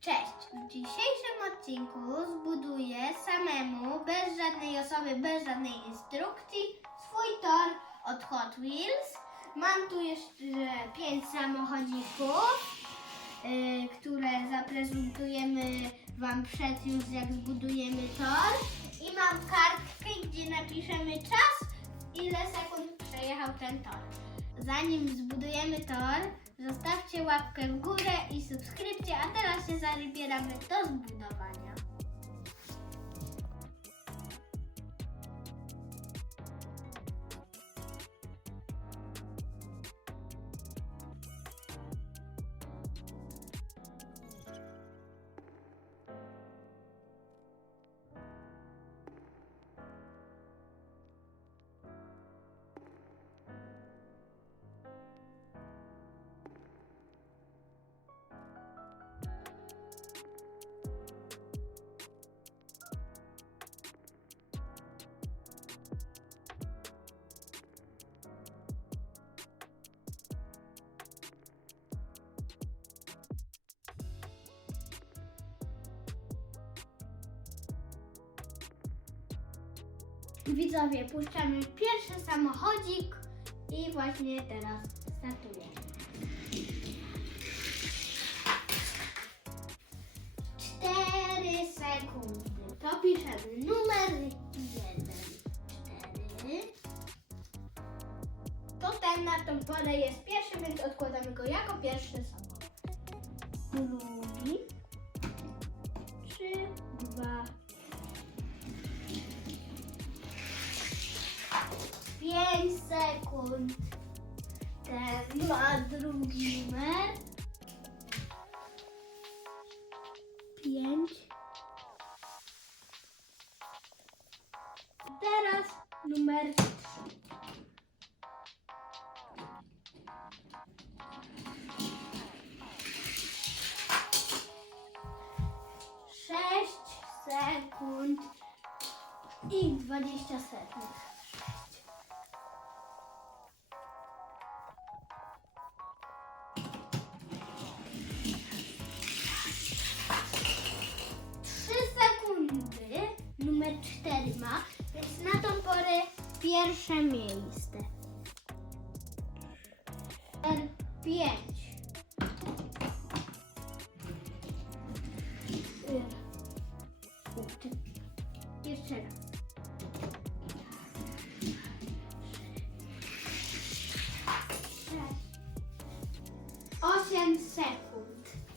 Cześć! W dzisiejszym odcinku zbuduję samemu, bez żadnej osoby, bez żadnej instrukcji, swój tor od Hot Wheels. Mam tu jeszcze pięć samochodzików, y, które zaprezentujemy Wam przed już jak zbudujemy tor. I mam kartkę, gdzie napiszemy czas, ile sekund przejechał ten tor. Zanim zbudujemy tor, zostawcie łapkę w górę i subskrypcję, a się zabieramy do zbudowania. Widzowie, puszczamy pierwszy samochodzik i właśnie teraz startujemy. Cztery sekundy. To piszemy numer jeden. To ten na tą porę jest pierwszy, więc odkładamy go jako pierwszy samochód. 5 sekund. Ten ma drugi numer. 5. Teraz numer 3. Sześć sekund i dwadzieścia sekund. Pierwsze miejsce. Numer pięć. Y, kurczę. Jeszcze raz. Osiem sekund.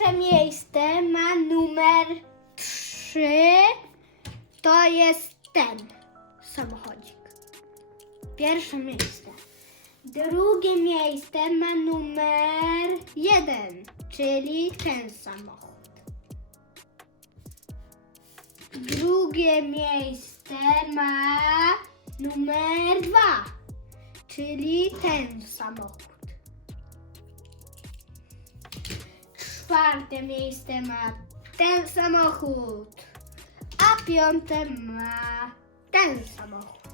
Pierwsze miejsce ma numer 3. To jest ten samochodzik. Pierwsze miejsce. Drugie miejsce ma numer 1, czyli ten samochód. Drugie miejsce ma numer 2, czyli ten samochód. Czwarte miejsce ma ten samochód, a piąte ma ten samochód.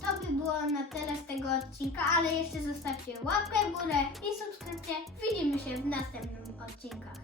To by było na tyle z tego odcinka, ale jeszcze zostawcie łapkę w górę i subskrypcję. Widzimy się w następnych odcinkach.